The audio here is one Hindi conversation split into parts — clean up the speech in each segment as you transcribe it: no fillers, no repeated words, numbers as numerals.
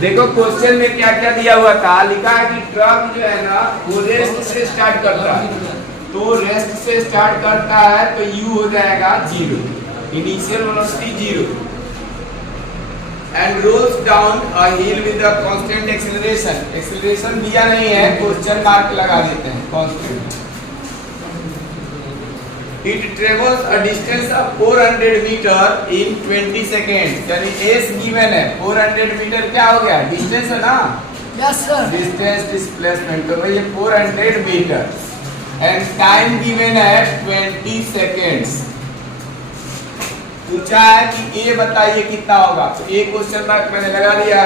देखो क्वेश्चन में क्या क्या दिया हुआ था, लिखा है कि ट्रक जो है ना वो रेस्ट से स्टार्ट करता है, तो रेस्ट से स्टार्ट करता है तो u हो जाएगा 0, initial velocity 0, and rolls down a hill with a constant acceleration. Acceleration दिया नहीं है, क्वेश्चन मार्क लगा देते हैं constant. It travels a distance of 400 metre in 20 seconds, यानी s given है 400 मीटर, क्या हो गया डिस्टेंस है ना, यस सर, डिस्टेंस डिस्प्लेसमेंट, तो भाई ये 400 मीटर, एंड टाइम गिवन है 20 सेकेंड्स। पूछा है कि ए बताइए कितना होगा, तो ए क्वेश्चन मार्क मैंने लगा दिया।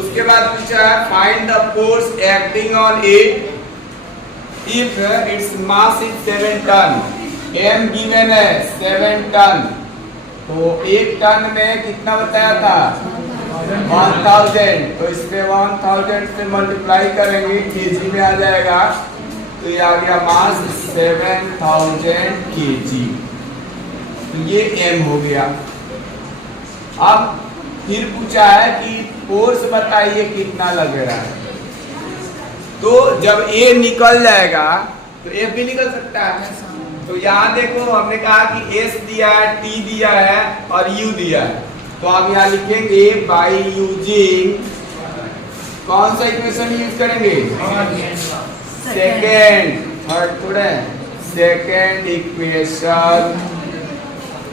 उसके बाद पूछा है find the force acting on it if it's mass is 7 ton, m given है 7 टन, तो 1 टन में कितना बताया था 1000, तो इसमें 1000 से मल्टीप्लाई करेंगे केजी में आ जाएगा, तो ये आ गया मास 7000 केजी, तो ये m हो गया। अब फिर पूछा है कि फोर्स बताइए कितना लग रहा है, तो जब a निकल जाएगा तो f भी निकल सकता है। तो यहाँ देखो हमने कहा कि s दिया है, t दिया है और u दिया है, तो आप यहाँ लिखेंगे बाई यूजिंग कौन सा इक्वेशन यूज करेंगे, सेकेंड, थर्ड थोड़े, second equation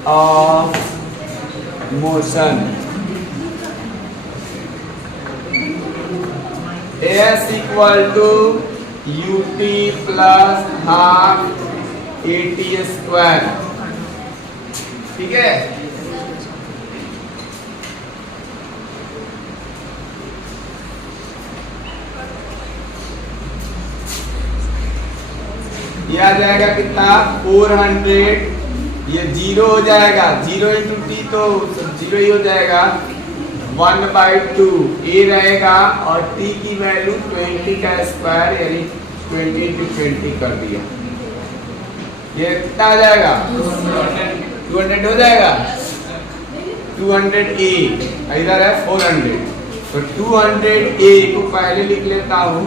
of motion, s equal to ut plus half at square, ठीक है। ये आ जाएगा कितना 400, ये 0 हो जाएगा, 0 इंटू टी तो 0 ही हो जाएगा, 1/2 a रहेगा और t की वैल्यू 20 का स्क्वायर यानी 20 इंटू 20 कर दिया, ये कितना आ जाएगा 200 हो जाएगा, 200 a, इधर है 400, तो 200 a को पहले लिख लेता हूँ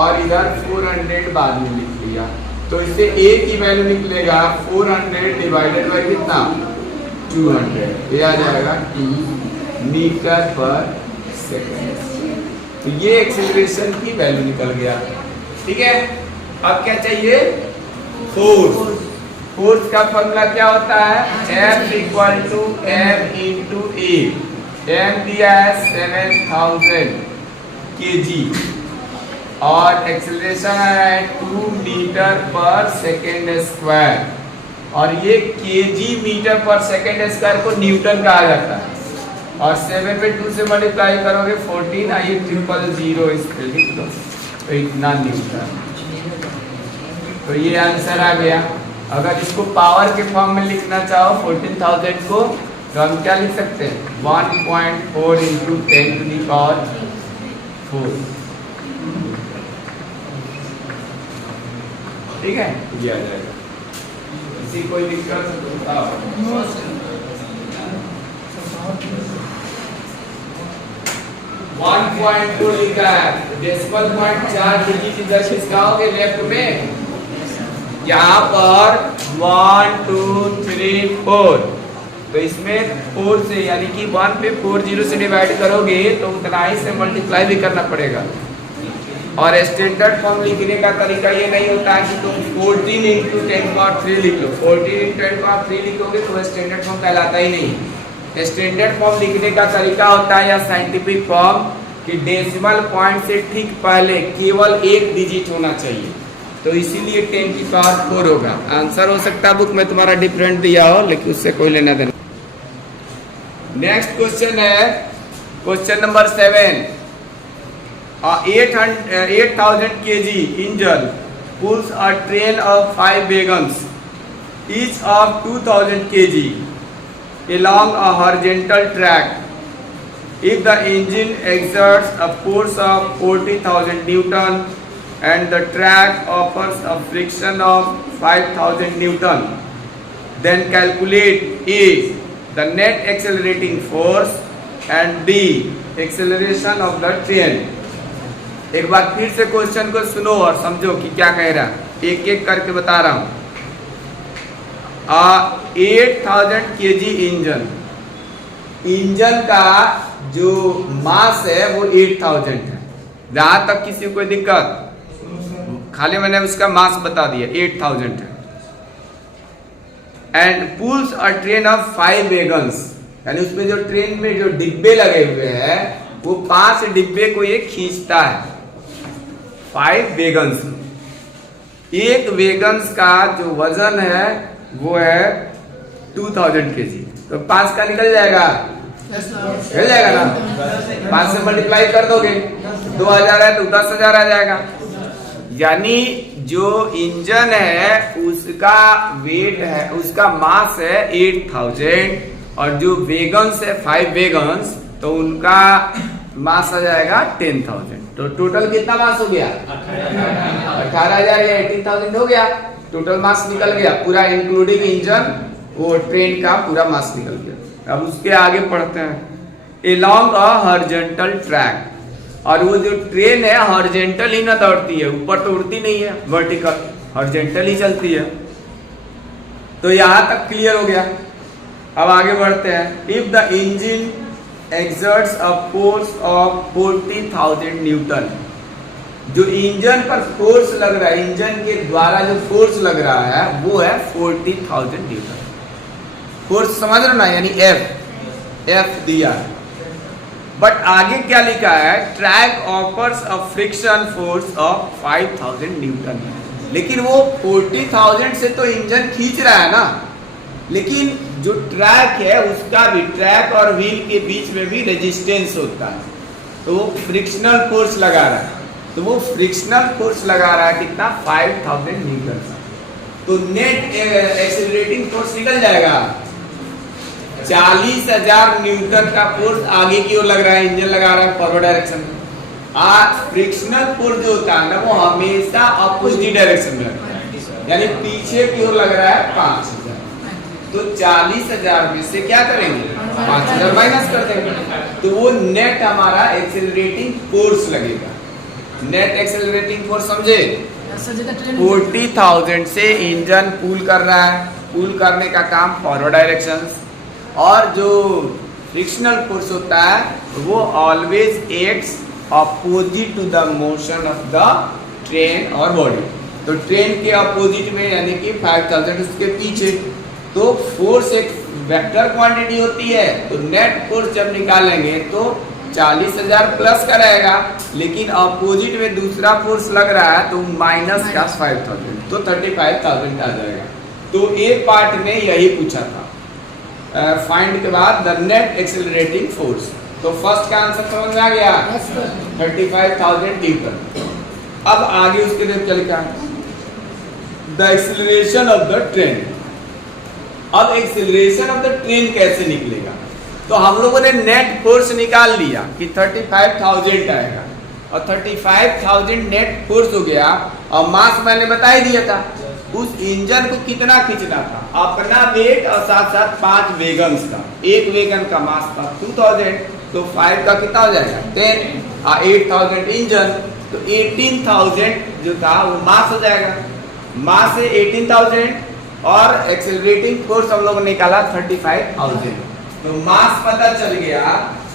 और इधर 400 बाद में लिख लिया, तो इससे a की वैल्यू निकलेगा 400 डिवाइडेड बाय कितना 200, ये आ जाएगा 2 मीटर पर सेकेंड, तो ये एक्सीलरेशन की वैल्यू निकल गया, ठीक है। अब क्या चाहिए फोर्स, फोर्स का फॉर्मूला क्या होता है F equal to m into a, m दिया है 7000 केजी और एक्सेलरेशन है 2 मीटर पर सेकेंड स्क्वायर, और ये KG metre per second square को न्यूटन कहा जाता है, और 7 पे 2 से मल्टीप्लाई करोगे 14, आइए 000 इस पे लिख दो, तो इतना न्यूटन, तो ये आंसर आ गया। अगर इसको पावर के फॉर्म में लिखना चाहो 14000 को, तो हम क्या लिख सकते हैं 1.4 इंटू 10 टू दी पावर 4, ठीक है, ये आ जाएगा। इसी कोई दिक्कत तो बताओ। 1.4 लिखा है, डेसिमल पॉइंट 4 डिजिट इधर खिसकाओगे लेफ्ट में, यहाँ पर 1 2 3 4, तो इसमें 4 से यानी कि 1 पे 40 से डिवाइड करोगे तो उतना ही से मल्टीप्लाई भी करना पड़ेगा, और स्टैंडर्ड फॉर्म लिखने का तरीका ये नहीं होता है कि तुम 14 इंटू 10⁻³ लिख लो, 14 इंटू 10⁻³ लिखोगे तो स्टैंडर्ड फॉर्म कहलाता ही नहीं। स्टैंडर्ड फॉर्म लिखने का तरीका होता है या साइंटिफिक फॉर्म कि डेसिमल पॉइंट से ठीक पहले केवल एक डिजिट होना चाहिए, तो इसीलिए 10⁴ होगा। आंसर हो सकता है बुक में तुम्हारा डिफरेंट दिया हो, लेकिन उससे कोई लेना देना। नेक्स्ट क्वेश्चन है question number 7, 8000 kg engine pulls a train of 5 wagons, each of 2000 kg, along a horizontal track. If the engine exerts a force of 40,000 Newton and the track offers a friction of 5000 Newton, then calculate A, the net accelerating force, and D acceleration of the train. एक बार फिर से क्वेश्चन को सुनो और समझो कि क्या कह रहा है, एक एक करके बता रहा हूं। 8000 kg इंजन का जो मास है वो 8000 है। जहां तक किसी को कोई दिक्कत, खाली मैंने उसका मास बता दिया 8000 है। And pools a train of 5 wagons, यानी उसमें जो ट्रेन में जो डिब्बे लगे हुए हैं वो 5 डिब्बे को ये खींचता है। 5 वैगन्स, एक वैगन्स का जो वजन है वो है 2000 kg, तो 5 का निकल जाएगा, निकल जाएगा ना। 5 से मल्टीप्लाई कर दोगे, 2000 है तो 10,000 आ जाएगा। यानी जो इंजन है उसका वेट है, उसका मास है 8000, और जो वेगन्स है 5 वेगन्स, तो उनका मास आ जाएगा 10,000। तो टोटल कितना मास हो गया? 18,000 या 18,000 हो गया। टोटल मास निकल गया पूरा, इंक्लूडिंग इंजन, वो ट्रेन का पूरा मास निकल गया। अब उसके आगे पढ़ते हैं। एलॉन्ग अ हॉरिजॉन्टल ट्रैक, और वो जो ट्रेन है हॉरिजॉन्टल ही ना दौड़ती है, ऊपर तो उड़ती नहीं है, वर्टिकल, हॉरिजॉन्टल ही चलती है। तो यहां तक क्लियर हो गया। अब आगे बढ़ते हैं। If the engine exerts a force of 40,000 Newton, जो इंजन पर फोर्स लग रहा है, इंजन के द्वारा जो फोर्स लग रहा है वो है 40,000 न्यूटन। फोर्स समझ रहे ना, यानी एफ दिया है। बट आगे क्या लिखा है? Track offers a friction force of 5,000 Newton. लेकिन वो 40,000 से तो इंजन खींच रहा है ना, लेकिन जो ट्रैक है उसका भी, ट्रैक और व्हील के बीच में भी रेजिस्टेंस होता है, तो वो फ्रिक्शनल फोर्स लगा रहा है। तो वो फ्रिक्शनल फोर्स लगा रहा है कितना? 5,000 न्यूटन। तो नेट एक्सेलरेटिंग फोर्स निकल जाएगा 40,000 न्यूटन का फोर्स आगे की ओर लग रहा है, इंजन लगा रहा है फॉरवर्ड डायरेक्शन में। फ्रिक्शनल फोर्स जो होता है ना वो हमेशा अपोजिट डायरेक्शन में लगता है, यानी पीछे की ओर लग रहा है 5,000। तो 40,000 में से क्या करेंगे? 5,000 माइनस कर देंगे, तो वो नेट हमारा एक्सेलरेटिंग फोर्स लगेगा। नेट एक्सेलरेटिंग फोर्स समझे? 40,000 से इंजन पुल कर रहा है, पुल करने का काम फॉरवर्ड डायरेक्शन, और जो फ्रिक्शनल फोर्स होता है वो always acts opposite to the motion of the train और बॉडी। तो ट्रेन के अपोजिट में, यानी कि 5,000 उसके पीछे। तो फोर्स एक वेक्टर क्वांटिटी होती है, तो नेट फोर्स जब निकालेंगे तो 40,000 प्लस का रहेगा, लेकिन अपोजिट में दूसरा फोर्स लग रहा है तो माइनस का 5,000, तो 35,000 आ जाएगा। तो एक पार्ट में यही पूछा था, फाइंड के बाद द नेट एक्सेलरेटिंग फोर्स। तो फर्स्ट का आंसर समझ में आ गया, 35,000 न्यूटन। अब आगे उसके लिए क्या लिखा है? The acceleration of the train. अब एक्सेलरेशन ऑफ द ट्रेन कैसे निकलेगा? तो हम लोगों ने नेट फोर्स निकाल लिया कि 35,000 आएगा, और 35,000 नेट फोर्स हो गया, और मास मैंने बता ही दिया था। उस इंजन को कितना खींचना था? अपना वेट और साथ साथ 5 वेगन्स का। एक वेगन का मास था 2000, तो 5 का कितना हो जाएगा? 10, और 8,000 इंजन, तो 18,000 जो था वो मास हो जाएगा। मास है 18,000, और एक्सेलरेटिंग फोर्स हम लोगों ने निकाला 35,000। तो मास पता चल गया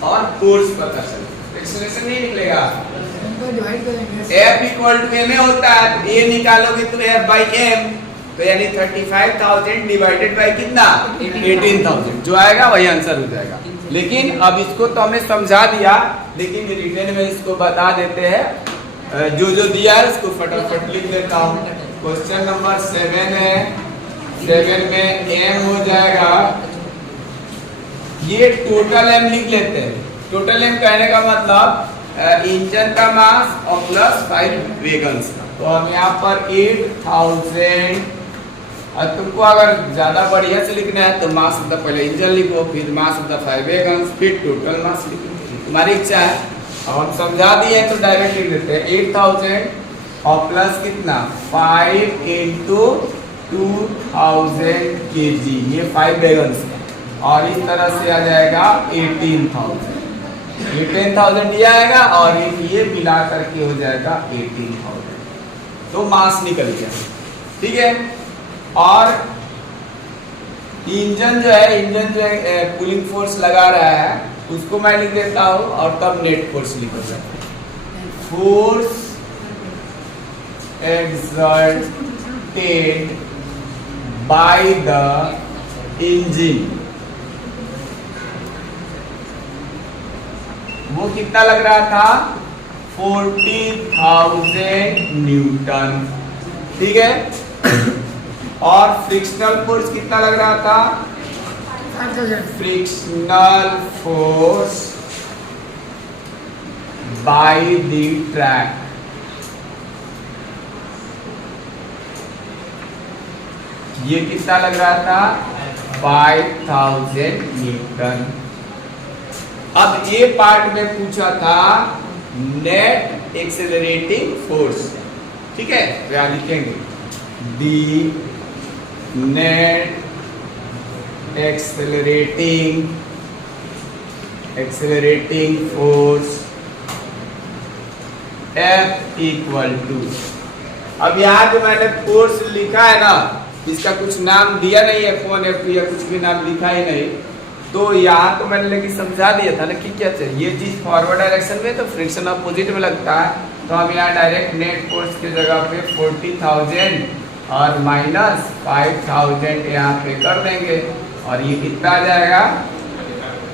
और फोर्स पता चल गया, एक्सेलरेशन नहीं निकलेगा। F इक्वल टू m होता है, तो a निकालोगे तो F बाई m, तो यानी 35,000 डिवाइडेड बाई कितना? 18,000, जो आएगा वही आंसर हो जाएगा। लेकिन अब इसको तो हमने समझा दिया, लेकिन रिटर्न में इसको बता देते हैं। जो जो दिया है उसको फटाफट लिख लेता हूँ। क्वेश्चन नंबर 7 है, 7 में m हो जाएगा, ये टोटल m लिख लेते हैं। टोटल m कहने का मतलब इंजन का मास और प्लस 5 वेगन्स का। तो हम यहाँ पर 8,000, तुमको अगर ज्यादा बढ़िया से लिखना है तो मास ऑफ द पहले इंजन लिखो, फिर मास ऑफ द 5 वेगन्स, फिर टोटल मास लिखो, तुम्हारी इच्छा है। अब हम समझा दिए तो डायरेक्ट लिख देते हैं 8,000 और प्लस कितना? 5 इंटू 2,000 kg, ये 5 वेगन्स, और इस तरह से आ जाएगा 18,000। ये 10,000 ये आएगा और ये मिला करके हो जाएगा 18,000। तो मास निकल गया, ठीक है। और इंजन जो है कूलिंग फोर्स लगा रहा है उसको मैं लिख देता हूं और तब नेट फोर्स लिखूंगा। Force exerted by the engine, वो कितना लग रहा था 40,000 न्यूटन, ठीक है। और फ्रिक्शनल फोर्स कितना लग रहा था, frictional force by the track, ये कितना लग रहा था 5,000 न्यूटन। अब ये पार्ट में पूछा था नेट एक्सेलरेटिंग फोर्स, ठीक है। तो यहां लिखेंगे the net accelerating force F equal to, अब यहाँ जो मैंने फोर्स लिखा है ना इसका कुछ नाम दिया नहीं है, फोन F या कुछ भी नाम लिखा ही नहीं, तो यहाँ तो मैंने लेकिन समझा दिया था ना कि क्या चाहिए। ये चीज फॉरवर्ड डायरेक्शन में तो फ्रिक्शन अपोजिट में लगता है, तो हम यहाँ डायरेक्ट नेट फोर्स की जगह पे 40,000 और माइनस 5,000 यहाँ पे कर देंगे और ये कितना आ जाएगा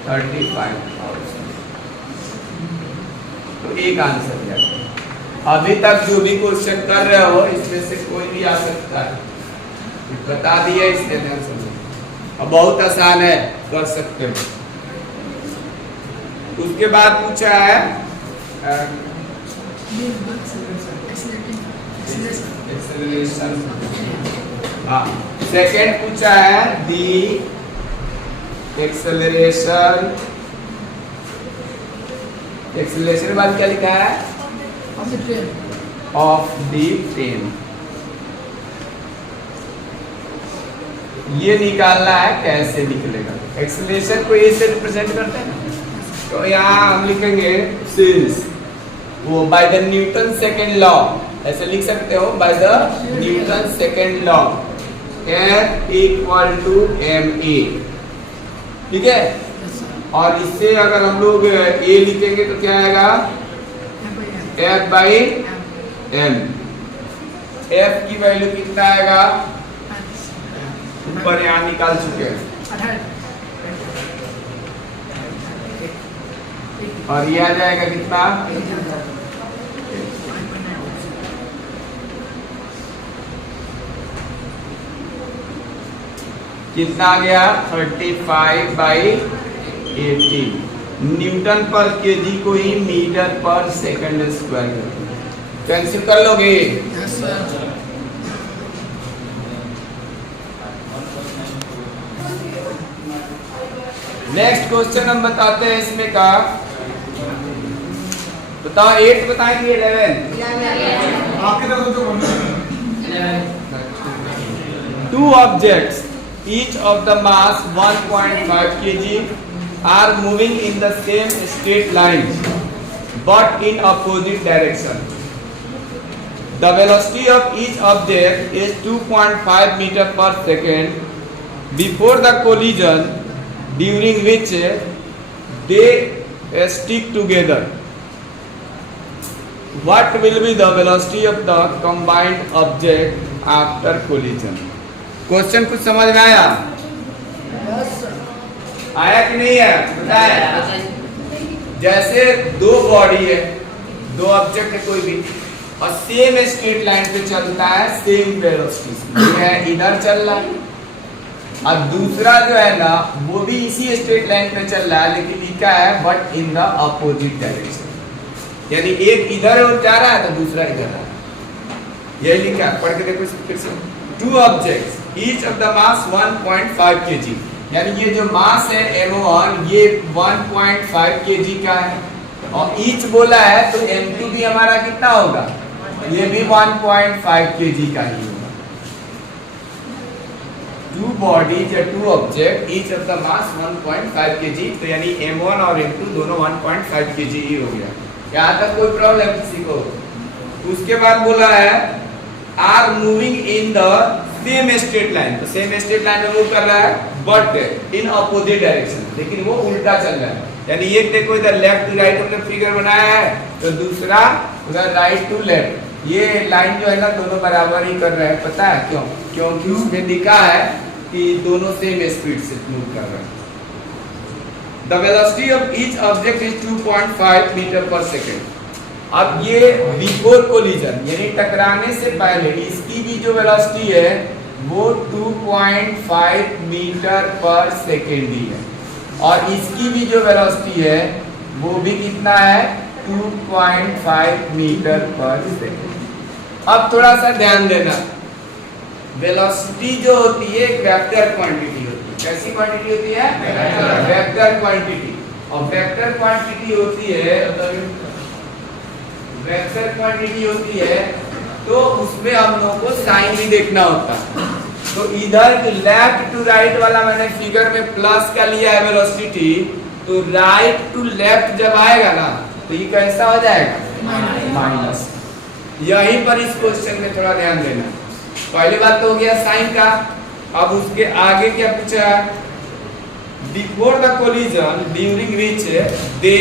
35,000। तो एक आंसर दिया। अभी तक जो भी क्वेश्चन कर रहे हो इसमें से कोई भी आ सकता है, बता दिया इसने ध्यान से। अब बहुत आसान है, कर सकते हो। उसके बाद पूछा है एक्सेलरेशन, हाँ सेकेंड पूछा है दी एक्सेलरेशन बाद क्या लिखा है ऑफ दी ट्रेन, ये निकालना है कैसे निकलेगा। एक्सेलरेशन को ए से रिप्रेजेंट करते हैं, तो यहाँ हम लिखेंगे सिंस वो by the Newton second law, ऐसे लिख सकते हो by the Newton second law F equal to ma, ठीक है। और इससे अगर हम लोग a लिखेंगे तो क्या आएगा F बाई m। F की वैल्यू कितना आएगा ऊपर यहाँ निकाल चुके हैं, और ये आ जाएगा कितना कितना आ गया 35/80 न्यूटन पर केजी को ही मीटर पर सेकंड स्क्वायर कैंसिल कर लोगे। नेक्स्ट क्वेश्चन हम बताते हैं इसमें का, बताओ 8 बताएंगे 11 आपके तरफ तो 2 objects each of the mass 1.5 kg are moving in the same straight line but in opposite direction. The velocity of each object is 2.5 meter per second before the collision, during which they stick together. What will be the velocity of the combined object after collision? Question कुछ समझ में आया? आया कि नहीं है बताया। जैसे दो बॉडी है, दो ऑब्जेक्ट है कोई भी, और सेम स्ट्रेट लाइन पे चलता है, सेम वेलोसिटी है, इधर चल रहा है, और दूसरा जो है ना वो भी इसी स्ट्रेट लाइन पे चल रहा है, लेकिन लिखा है but in the opposite direction, यानी एक इधर जा रहा है तो दूसरा इधर आ रहा है, यही लिखा है। पढ़ के देखो फिर से। 2 objects each of the mass 1.5 kg, यानी ये जो मास है m1 ये 1.5 kg का है, और ईच बोला है तो m2 भी हमारा कितना होगा, ये भी 1.5 kg का ही होगा। टू बॉडीज या two object each of the mass 1.5 kg, तो यानी m1 और m2 दोनों 1.5 kg ही हो गया। यहाँ तक कोई प्रॉब्लम किसी को? उसके बाद बोला है are moving in the same straight line, तो सेम स्ट्रेट लाइन में मूव कर रहा है बट इन अपोजिट डायरेक्शन, लेकिन वो उल्टा चल रहा है। यानी एक देखो इधर लेफ्ट टू राइट हमने फिगर बनाया है, तो दूसरा उधर राइट टू लेफ्ट। ये लाइन जो है ना दोनों बराबर ही कर रहे हैं, पता है क्यों? क्योंकि उसमें लिखा है कि दोनों सेम स्पीड से मूव कर रहे हैं। The velocity of each object is 2.5 metre per second. अब ये बिफोर कोलिजन यानी टकराने से पहले इसकी भी जो वेलोसिटी है वो 2.5 मीटर पर सेकेंड ही है, और इसकी भी जो वेलोसिटी है वो भी कितना है? 2.5 मीटर पर सेकेंड। अब थोड़ा सा ध्यान देना, वेलोसिटी जो होती है एक वेक्टर क्वांटिटी होती है। कैसी क्वांटिटी होती है? Vector quantity. और वेक्टर क्वांटिटी होती है, वेक्टर क्वांटिटी होती है तो उसमें हम लोगों को साइन भी देखना होता है। तो इधर लेफ्ट टू राइट वाला मैंने फिगर में प्लस का लिया है वेलोसिटी, तो राइट टू लेफ्ट जब आएगा ना तो ये कैसा हो जाएगा? माइनस। यहीं पर इस क्वेश्चन में थोड़ा ध्यान देना। पहली बात तो हो गया साइन का। अब उसके आगे क्या पूछा? Before the collision during which they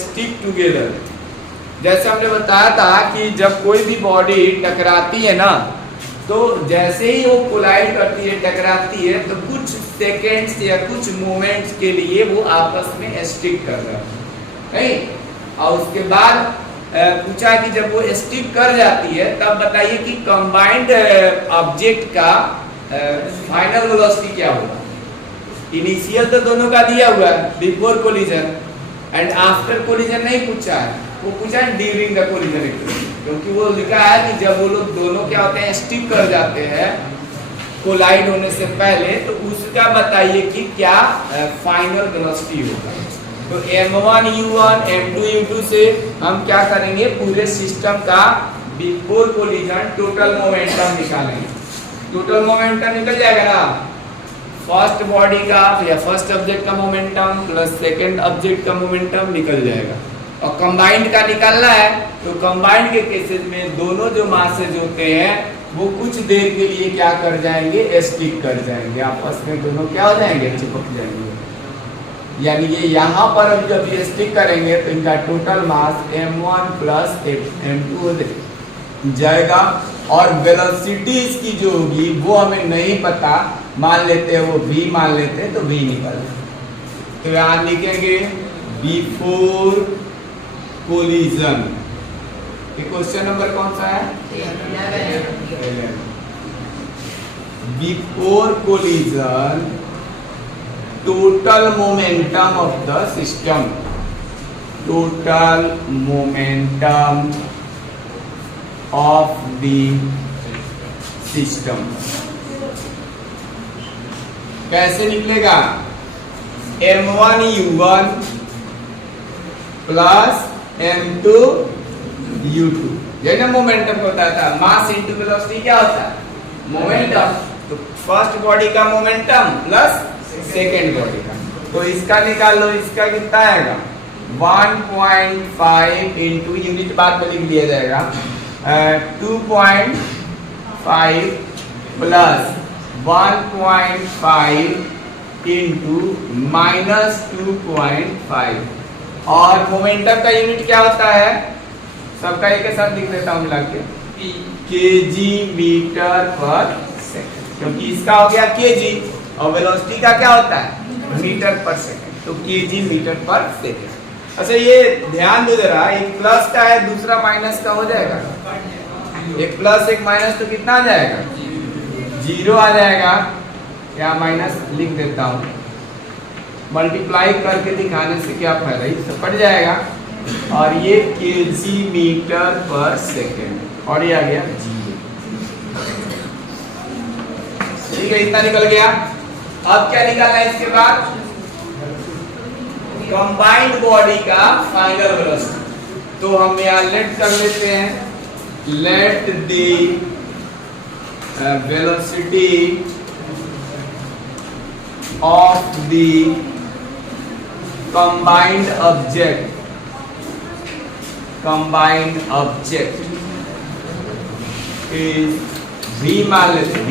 stick together. जैसे हमने बताया था कि जब कोई भी बॉडी टकराती है ना, तो जैसे ही वो कोलाइड करती है, टकराती है, तो कुछ सेकेंड्स या कुछ मोमेंट्स के लिए वो आपस में स्टिक कर रहा है, नहीं? और उसके बाद पूछा कि जब वो स्टिक कर जाती है तब बताइए कि कंबाइंड ऑब्जेक्ट का फाइनल वेलोसिटी क्या होगा? इनिशियल तो दोनों का दिया हुआ है before collision, and after collision नहीं पूछा है, वो पूछा है ड्यूरिंग द कोलिजन, क्योंकि वो लिखा है कि जब वो लोग दोनों क्या होते हैं? स्टिक कर जाते हैं कोलाइड होने से पहले, तो उसका बताइए कि क्या फाइनल वेलोसिटी होगा। तो m1 u1 m2 u2 से हम क्या करेंगे? पूरे सिस्टम का बिफोर कोलिजन टोटल मोमेंटम निकालेंगे। टोटल मोमेंटम निकल जाएगा ना, फर्स्ट बॉडी का या फर्स्ट ऑब्जेक्ट का मोमेंटम प्लस सेकंड ऑब्जेक्ट का मोमेंटम निकल जाएगा। और कंबाइंड का निकालना है, तो कंबाइंड के केसेस में दोनों जो मासेज होते हैं वो कुछ देर के लिए क्या कर जाएंगे? स्टिक कर जाएंगे, आपस में दोनों क्या हो जाएंगे? चिपक जाएंगे। यानी ये यहाँ पर हम जब ये स्टिक करेंगे तो इनका total mass m1 plus m2 हो जाएगा, और वेलोसिटी इसकी जो होगी वो हमें नहीं पता, मान लेते हैं वो v मान लेते हैं, तो v निकल। तो यहाँ लिखेंगे बिफोर कोलिजन। ये क्वेश्चन नंबर कौन सा है? 11। Before collision total momentum of the system, total momentum of the system कैसे निकलेगा? m1 u1 plus m2 u2, ये ना मोमेंटम होता था। मास इनटू वेलोसिटी क्या होता है? मोमेंटम। तो फर्स्ट बॉडी का मोमेंटम प्लस सेकेंड बॉडी का, तो इसका निकाल लो। इसका कितना आएगा? 1.5 इंटू, यूनिट बाद में लिख लिया जाएगा, 2.5 प्लस 1.5 इंटू माइनस 2.5। और मोमेंटम का यूनिट क्या होता है? सबका एक के साथ लिख देता हूँ मिला के, kg मीटर पर सेकेंड, क्योंकि इसका हो गया kg और वेलोसिटी का क्या होता है? मीटर पर सेकेंड, तो kg मीटर पर सेकेंड। अच्छा ये ध्यान दो जरा, एक प्लस का है दूसरा माइनस का हो जाएगा, एक प्लस एक माइनस तो कितना आ जाएगा? 0 आ जाएगा। या माइनस लिख देता हूँ, मल्टीप्लाई करके दिखाने से क्या फायदा, इससे कट जाएगा। और ये kg मीटर पर सेकेंड, और ये आ गया g। ठीक है, इतना निकल गया। अब क्या निकालना है इसके बाद? कंबाइंड बॉडी का फाइनल वेलोसिटी। तो हम यहाँ लेट कर लेते हैं, let the velocity of the combined object is v, मान लेते v,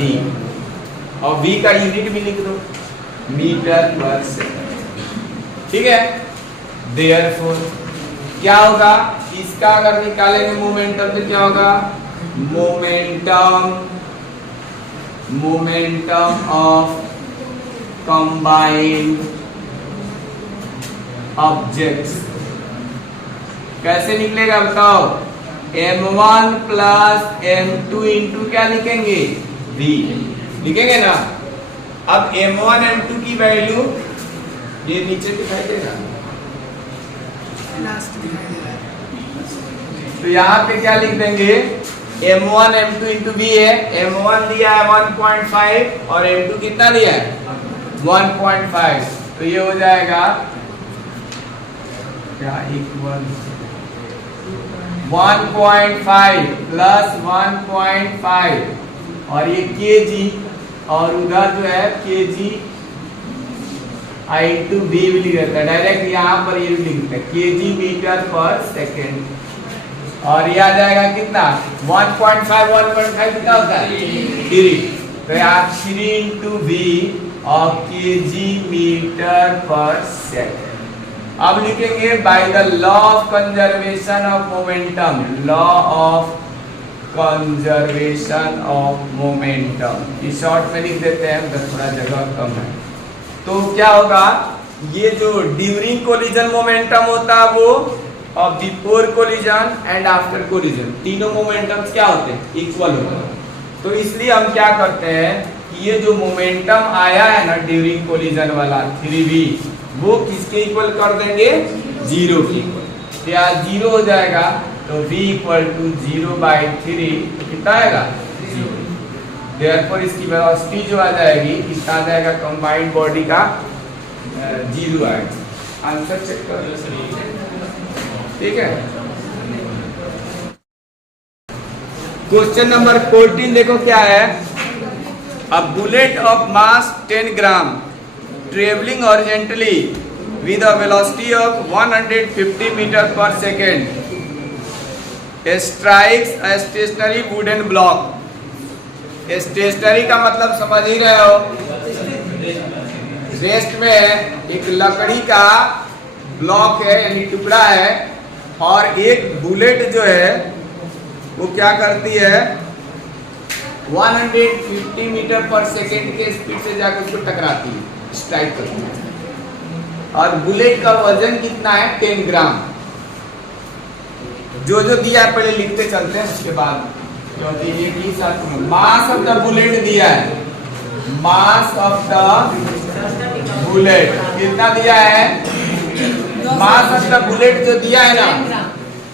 और v का यूनिट भी लिख दो मीटर पर सेकंड, ठीक है। देयरफॉर क्या होगा, इसका अगर निकालेंगे मोमेंटम तो क्या होगा, मोमेंटम ऑफ कंबाइंड ऑब्जेक्ट्स कैसे निकलेगा बताओ, m1 प्लस m2 इंटू क्या लिखेंगे, v लिखेंगे ना। अब m1 m2 की वैल्यू ये नीचे दिखाई देगा, तो यहाँ पे क्या लिख देंगे, m1 m2 इंटू v है, m1 दिया है 1.5 और m2 कितना दिया है 1.5, तो ये हो जाएगा क्या, इक्वल 1.5 प्लस 1.5 और ये kg और उधर जो है kg आई टू v भी लिख देता है डायरेक्ट, यहाँ पर ये भी लिखता है kg मीटर पर सेकेंड, और ये आ जाएगा कितना 1.5 कितना होता है 3, तो यहाँ 3 इंटू v और kg मीटर पर सेकेंड। अब लिखेंगे by the law of conservation of momentum, law of conservation of momentum, इस शॉर्ट में लिख देते हैं, उधर थोड़ा जगह कम है। तो क्या होगा, ये जो ड्यूरिंग कोलिजन मोमेंटम होता है वो और before collision and after collision तीनों मोमेंटम्स क्या होते हैं, इक्वल होते हैं। तो इसलिए हम क्या करते हैं कि ये जो मोमेंटम आया है ना ड्यूरिंग कोलिजन वाला 3v, वो किसके इक्वल कर देंगे, 0 के इक्वल, क्या 0 हो जाएगा, तो v इक्वल टू 0/3 कितना आएगा 0। देयरफॉर इसकी वेलोसिटी जो आ जाएगी कितना आ जाएगा, कंबाइंड बॉडी का 0 आएगा। आंसर चेक कर, ठीक है। क्वेश्चन नंबर 14 देखो क्या है, a bullet of mass 10 gram traveling horizontally with a velocity of 150 meter per second strikes a stationary wooden block। Stationary का मतलब समझ ही रहे हो, रेस्ट में एक लकड़ी का ब्लॉक है यानी टुकड़ा है, और एक बुलेट जो है वो क्या करती है 150 मीटर पर सेकेंड के स्पीड से जाकर उसको टकराती है, स्ट्राइक करती है, और बुलेट का वजन कितना है 10 ग्राम। जो जो दिया है पहले लिखते चलते हैं उसके बाद, क्योंकि ये भी साथ में मास ऑफ द बुलेट दिया है, मास ऑफ द बुलेट कितना दिया है, मास ऑफ द बुलेट जो दिया है ना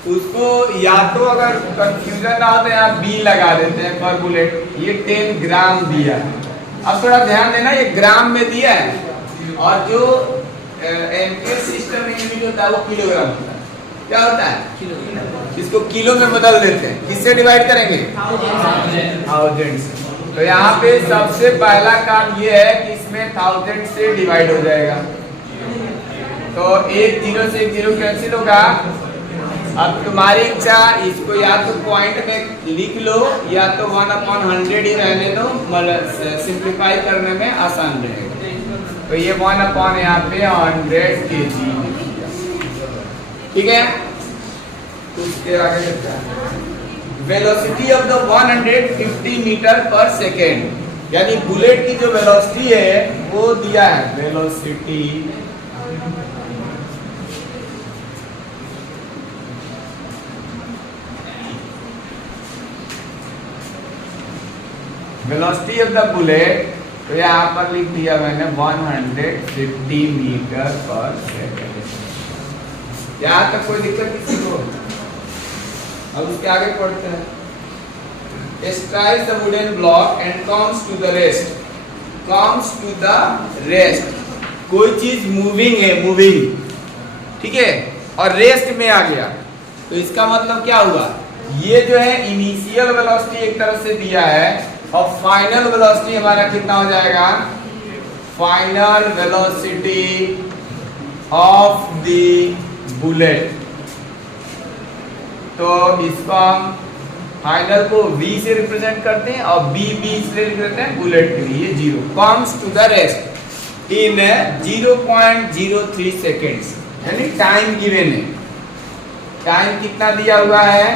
उसको या तो अगर कंफ्यूजन ना हो तो यहाँ बी लगा देते हैं पर बुलेट, ये 10 ग्राम दिया है। अब थोड़ा ध्यान देना, ये ग्राम में दिया है और जो एमके सिस्टम में यूनिट होता है वो किलोग्राम होता है। क्या होता है, इसको किलो में बदल देते हैं, किससे डिवाइड करेंगे, थाउजेंड से। तो यहाँ पे सबसे पहला काम ये है कि इसमें 1000 से डिवाइड हो जाएगा, तो एक 0 से 1 0 कैंसिल होगा। अब तुम्हारी इच्छा, इसको या तो पॉइंट में लिख लो या तो 1/100 ही रहने दो, मतलब सिंप्लीफाई करने में आसान रहेगा। तो ये 1/, यहाँ पे 100 kg, ठीक है। तो उसके आगे चलता है velocity of the 150 metre per second, यानी बुलेट की जो वेलोसिटी है वो दिया है, velocity velocity of the bullet, तो यहाँ पर लिख दिया मैंने 150 मीटर पर सेकेंड। यहाँ तक कोई दिक्कत किसी को? अब उसके आगे पढ़ते हैं। Strikes the wooden block and comes to the rest, comes to the rest. कोई चीज मूविंग है, मूविंग, ठीक है, और रेस्ट में आ गया, तो इसका मतलब क्या हुआ, ये जो है इनिशियल वेलोसिटी एक तरफ से दिया है और फाइनल वेलोसिटी हमारा कितना हो जाएगा final velocity of the bullet. तो इसको हम फाइनल को v से रिप्रेजेंट करते हैं और b इसलिए लिख देते हैं बुलेट के लिए 0 comes to the rest in 0.03 seconds, यानी टाइम गिवन है। टाइम कितना दिया हुआ है?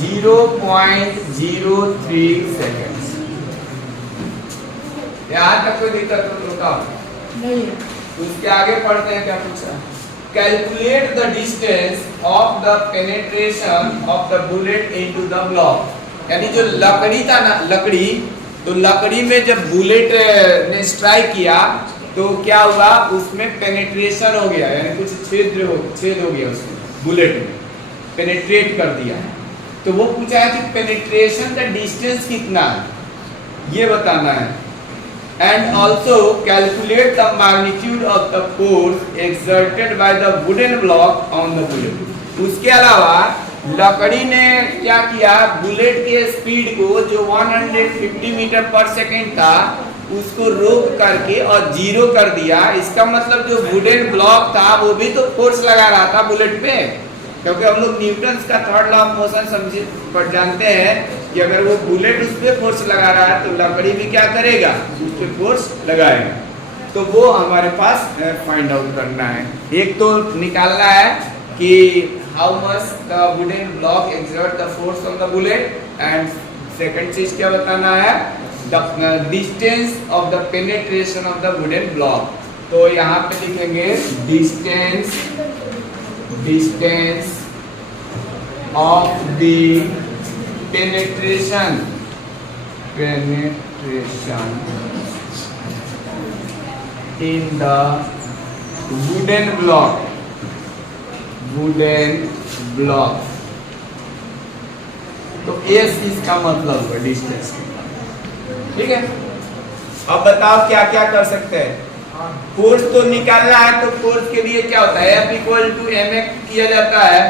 0.03 सेकेंड्स। यहाँ तक कोई दिक्कत तो बताओ नहीं है। उसके आगे पढ़ते हैं क्या पूछा। Calculate the distance of the penetration of the bullet into the block। यानी जो लकड़ी था ना, तो लकड़ी में जब बुलेट ने स्ट्राइक किया तो क्या हुआ, उसमें पेनिट्रेशन हो गया, यानी कुछ छेद हो गया उसमें, बुलेट में पेनिट्रेट कर दिया। तो वो पूछा है कि पेनिट्रेशन का डिस्टेंस कितना है, ये बताना है। And also calculate the magnitude of the force exerted by the wooden block on the bullet। उसके अलावा लकड़ी ने क्या किया, बुलेट के स्पीड को जो 150 मीटर पर सेकेंड था उसको रोक करके और 0 कर दिया। इसका मतलब जो वुडन ब्लॉक था वो भी तो फोर्स लगा रहा था बुलेट पे, क्योंकि हम लोग न्यूटन का थर्ड लॉ ऑफ मोशन समझे पर जानते हैं कि अगर वो बुलेट उस पे फोर्स लगा रहा है तो लकड़ी भी क्या करेगा, उस पे फोर्स लगाएगा। तो वो हमारे पास फाइंड आउट करना है। एक तो निकालना है कि how much the wooden block exert the force on the bullet, and second चीज क्या बताना है, the distance of the penetration of the wooden block. तो यहाँ पे लिखेंगे distance of the penetration in the wooden block। तो S इसका मतलब है डिस्टेंस, ठीक है। अब बताओ क्या क्या कर सकते हैं। फोर्स तो निकालना है, तो फोर्स के लिए क्या होता है, F इक्वल टू mx किया जाता है।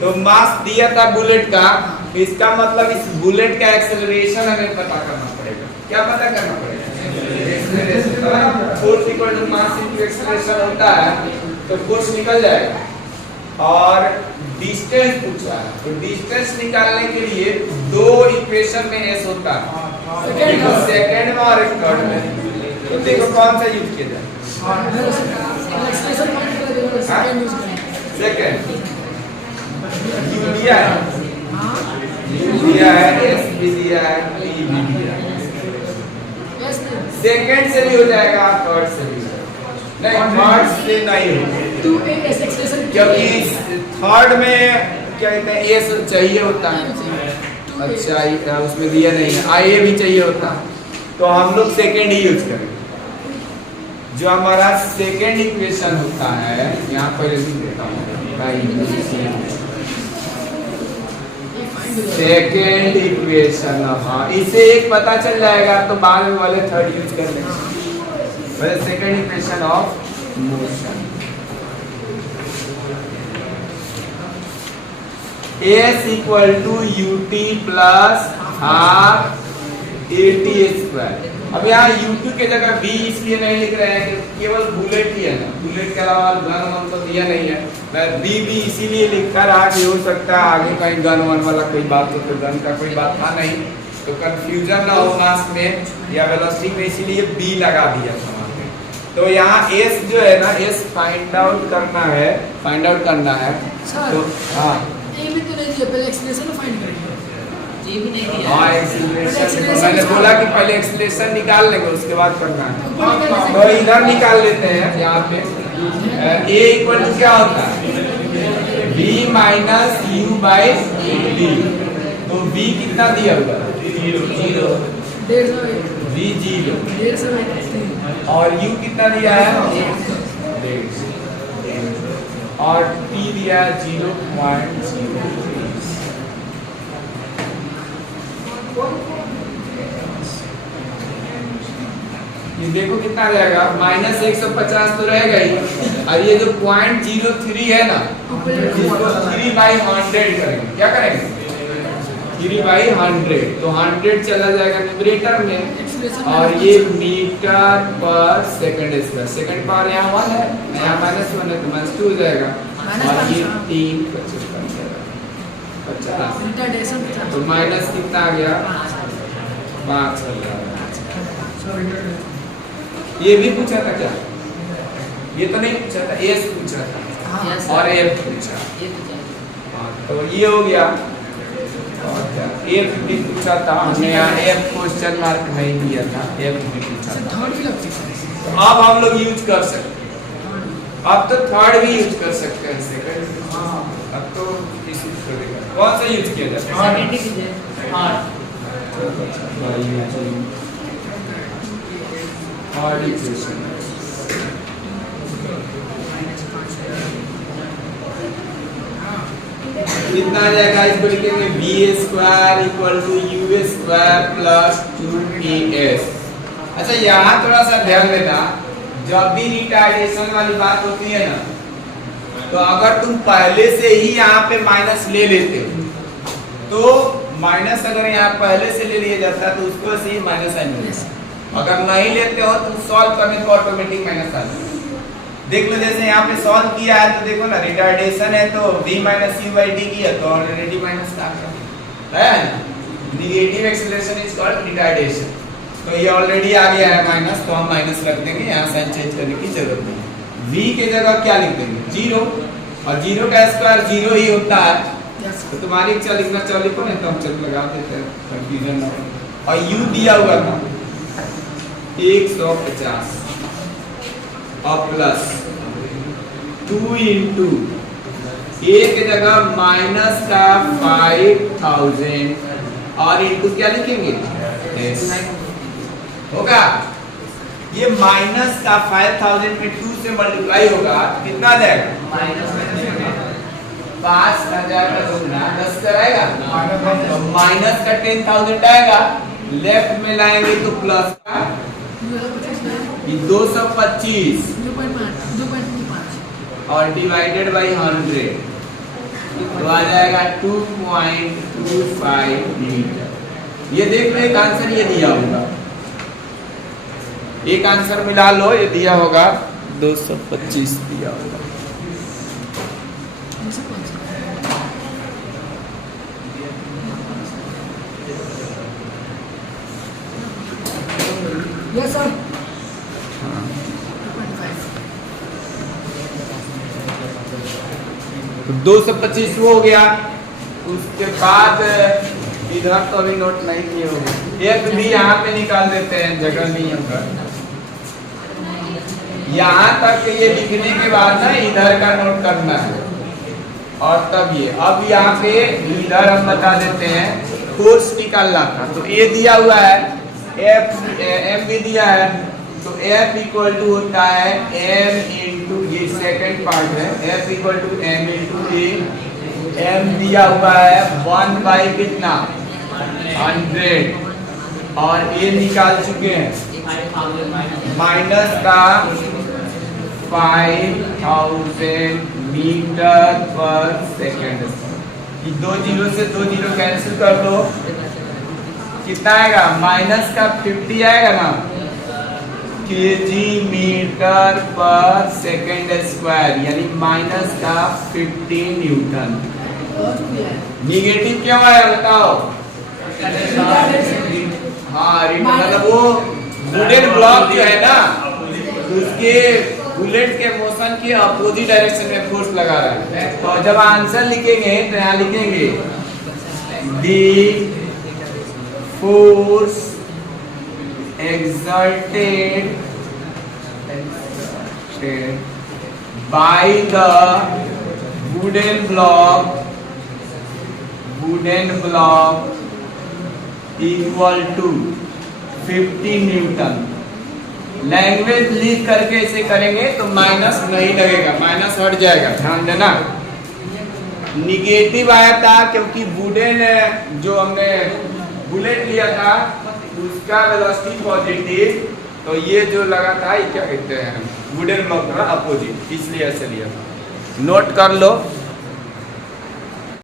तो मास दिया था बुलेट का, इसका मतलब इस बुलेट का एक्सेलरेशन हमें पता करना पड़ेगा। क्या पता करना पड़ेगा? Acceleration. Force equal to mass into acceleration होता है, तो फोर्स निकल जाएगा। और डिस्टेंस पूछा है, तो डिस्टेंस निकालने के लिए दो इक्वेशन में S होता है, एक सेकंड में और एक थर्ड में। तो देखो कौन सा यूज किया जाए। सेकंड दिया है, S भी दिया है, P भी दिया है। सेकंड से भी हो जाएगा, थर्ड से भी नहीं, थर्ड से नहीं होगा, क्योंकि थर्ड में क्या कहते हैं S चाहिए होता है। अच्छा उसमें दिया नहीं है, IA भी चाहिए होता है, तो हम लोग सेकंड ही यूज करेंगे। जो हमारा सेकंड इक्वेशन होता है, यहाँ पर लिख देता हूँ, सेकेंड इक्वेशन। हाँ, इसे एक पता चल जाएगा तो बाद में वाले थर्ड यूज कर लेंगे। Second equation of motion, S equal to ut plus half AT square. अब यहाँ U2 के जगह V इसलिए नहीं लिख रहे हैं कि केवल बुलेट ही है ना, बुलेट के अलावा गन वन तो दिया नहीं है। मैं B भी इसीलिए लिखा रहा कि हो सकता है आगे कहीं गन वन वाला कोई बात हो, तो गन का कोई बात था नहीं, तो कंफ्यूजन ना हो मास में या वेलोसिटी में, इसीलिए B लगा दिया था। तो यहाँ S जो है ना, S फाइंड आउट करना है, तो हाँ मैंने बोला कि पहले एक्सेलरेशन निकाल लेंगे, उसके बाद करना है। तो इधर निकाल लेते हैं, यहाँ पे A इक्वल टू क्या होता है, V minus U by D। तो V कितना दिया हुआ है, 0, V 0, और U कितना दिया है, 1.5, और T दिया है 0.0। ये देखो कितना आ जाएगा, माइनस 150 तो रहेगा ही, और ये जो 0.03 है ना, इसको 3/100 करेंगे। क्या करेंगे, 3/100, तो 100 चला जाएगा न्यूमरेटर में, और ये मीटर पर सेकंड स्क्वायर। सेकंड पावर यहाँ 1 है, यहाँ -1 है तो -2 हो जाएगा। और ये 3 25 बन जाएगा 50। तो माइनस कितना आ गया 5 हो गया। ये भी पूछा था क्या? ये तो नहीं पूछा था, एस पूछा था और एफ पूछा। तो ये हो गया। और क्या एफ भी पूछा था हमने, यहाँ एफ क्वेश्चन मार्क नहीं दिया था, एफ भी पूछा था। अब हम लोग यूज कर सकते हैं, अब तो थर्ड भी यूज कर सकते हैं, सेकंड अब तो इसी तरह कौन सा यूज किया जाता है? कितना आ जाएगा? इसको लिखेंगे v square equal to u square plus 2as। अच्छा यहाँ थोड़ा सा ध्यान देना, जब भी रिटार्डेशन वाली बात होती है ना, तो अगर तुम पहले से ही यहाँ पे माइनस ले लेते हो, तो माइनस अगर यहाँ पहले से ले लिया जाता है तो उसको से ही माइनस साइन मिलेगा। अगर नहीं लेते हो तो सॉल्व करने को ऑटोमेटिक माइनस आ जाएगा। देख लो जैसे यहाँ पे सॉल्व किया है तो देखो ना, रिटार्डेशन है तो v minus u by D किया तो ऑलरेडी माइनस का है। Negative acceleration is called retardation. तो ये ऑलरेडी आ गया है माइनस, तो हम माइनस रख देंगे, यहाँ साइन चेंज करने की जरूरत नहीं। v के जगह क्या लिख देंगे 0, और 0 का स्क्वायर 0 ही होता है। तो तुम्हारी इच्छा लिखना चाहो लिखो, नहीं तो हम चलो लगा देते हैं, कंफ्यूजन ना हो। और u दिया हुआ था 150 और प्लस 2 इंटू a के जगह माइनस का 5000 और इंटू क्या लिखेंगे s होगा। ये माइनस का 5000 में 2 से मल्टीप्लाई होगा कितना आ जाएगा? 5000 का गुना 10 कराएगा तो माइनस का 10000 आएगा। लेफ्ट में लाएंगे तो प्लस का 225 और डिवाइडेड बाई 100 तो आ जाएगा 2.25 मीटर। ये देख लो एक आंसर ये दिया होगा, एक आंसर मिला लो, ये दिया होगा 225 दिया होगा। Yes sir. तो 225 हो गया। उसके बाद इधर तो अभी नोट नहीं किए होंगे, एक भी यहाँ पे निकाल देते हैं, जगह नहीं होगा। यहाँ तक ये लिखने के बाद ना इधर का नोट करना है, और तब ये अब यहाँ पे इधर हम बता देते हैं फोर्स निकालना था। तो ए दिया हुआ है, एम भी दिया है, तो F इक्वल टू होता है m इंटू, ये सेकंड पार्ट है, F equal to m into a. m दिया हुआ है 1 बाई कितना 100 और a निकाल चुके हैं माइनस का 5000 मीटर पर सेकंड। ये 2 जीरो से 2 जीरो कैंसिल कर दो, कितना आएगा? माइनस का 50 आएगा ना, केजी मीटर पर सेकंड स्क्वायर, यानी माइनस का 50 न्यूटन। निगेटिव क्यों आया बताओ? हाँ, मतलब वो वुडन ब्लॉक जो है ना, उसके बुलेट के मोशन के अपोजिट डायरेक्शन में फोर्स लगा रहा है। तो जब आंसर लिखेंगे तो यहाँ लिखेंगे the force exerted by the wooden block equal to 50 Newton. Language लिख करके इसे करेंगे तो माइनस नहीं लगेगा, माइनस हट जाएगा, ध्यान देना। निगेटिव आया था क्योंकि वुडन जो हमने बुलेट लिया था उसका वेलोसिटी पॉजिटिव, तो ये जो लगा था ये क्या कहते हैं वुडन ब्लॉक का अपोजिट, इसलिए ऐसे लिया था। नोट कर लो।